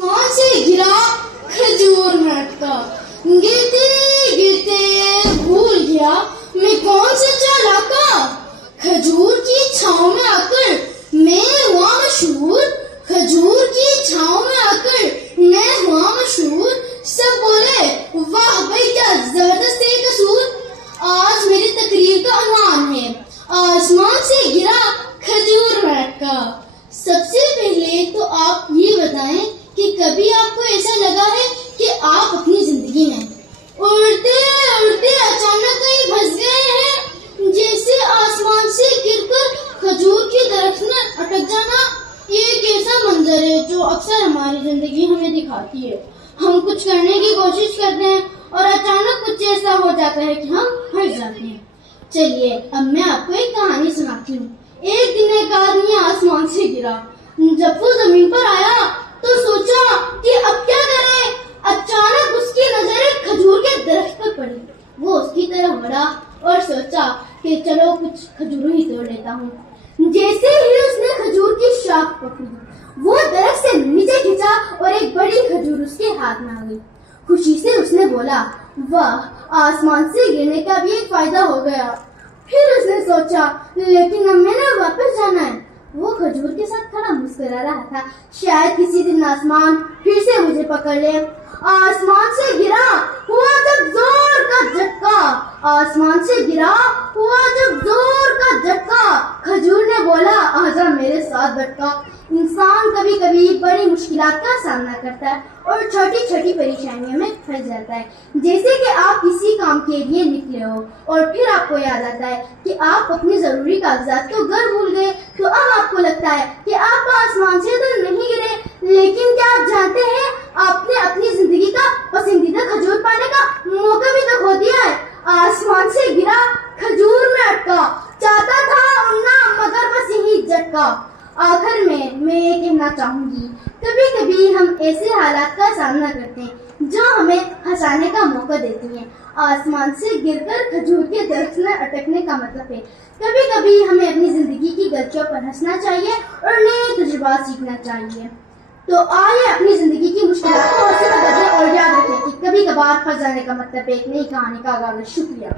कौन से गिरा खजूर लटका, गिरते गिरते भूल गया मैं कौन सा चालाका। खजूर की छांव में आकर मैं हुआ मशहूर, खजूर की छांव में आकर मैं हुआ मशहूर। सब बोले वाह भाई क्या जबरदस्त है कसूर। आज मेरी तकरीर का उन्वान है आसमान से गिरा खजूर लटका। सबसे पहले तो आप ये बताएं कि कभी आपको ऐसा लगा है कि आप अपनी जिंदगी में उड़ते उड़ते अचानक कहीं फंस गए हैं, जैसे आसमान से गिरकर खजूर के दरख्त में अटक जाना। ये एक ऐसा मंजर है जो अक्सर हमारी जिंदगी हमें दिखाती है। हम कुछ करने की कोशिश करते हैं और अचानक कुछ ऐसा हो जाता है कि हम फंस जाते हैं। चलिए अब मैं आपको एक कहानी सुनाती हूँ। एक दिन एक आदमी आसमान से गिरा, जब वो जमीन पर आया तो सोचा कि अब क्या करे। अचानक उसकी नजर एक खजूर के दरख्त पर पड़ी। वो उसकी तरफ बढ़ा और सोचा कि चलो कुछ खजूर ही तोड़ लेता हूँ। जैसे ही उसने खजूर की शाख पकड़ी, वो दरख्त से नीचे खींचा और एक बड़ी खजूर उसके हाथ में आ गई। खुशी से उसने बोला वाह, आसमान से गिरने का भी एक फायदा हो गया। फिर उसने सोचा लेकिन अब मैंने वापस जाना है। वो खजूर के साथ खड़ा मुस्कुरा रहा था, शायद किसी दिन आसमान फिर से मुझे पकड़ ले। आसमान से गिरा हुआ जब जोर का झटका, आसमान से गिरा हुआ जब जोर का झटका। खजूर ने बोला आजा मेरे साथ भटका। इंसान कभी कभी बड़ी मुश्किलात का सामना करता है और छोटी छोटी परेशानियों में फंस जाता है। जैसे कि आप किसी काम के लिए निकले हो और फिर आपको याद आता है कि आप अपने जरूरी कागजात तो घर भूल गए, तो अब आपको लगता है कि आप आसमान से तो नहीं गिरे, लेकिन क्या आप जानते हैं आपने अपनी जिंदगी का पसंदीदा खजूर पाने का मौका भी तो खो दिया है। आसमान से गिरा खजूर में अटका, चाहता था उड़ना मगर बस यही झटका। आखिर में मैं ये कहना चाहूंगी, कभी कभी हम ऐसे हालात का सामना करते हैं जो हमें हंसाने का मौका देती हैं। आसमान से गिरकर खजूर के दरख्त में अटकने का मतलब है कभी कभी हमें अपनी जिंदगी की गलतियों पर हंसना चाहिए और नए तजुर्बात सीखना चाहिए। तो आइए अपनी जिंदगी की मुश्किलात को हंसी में बदलें और याद रखें कि कभी कभार फंस जाने का मतलब एक नई कहानी का आगाज। शुक्रिया।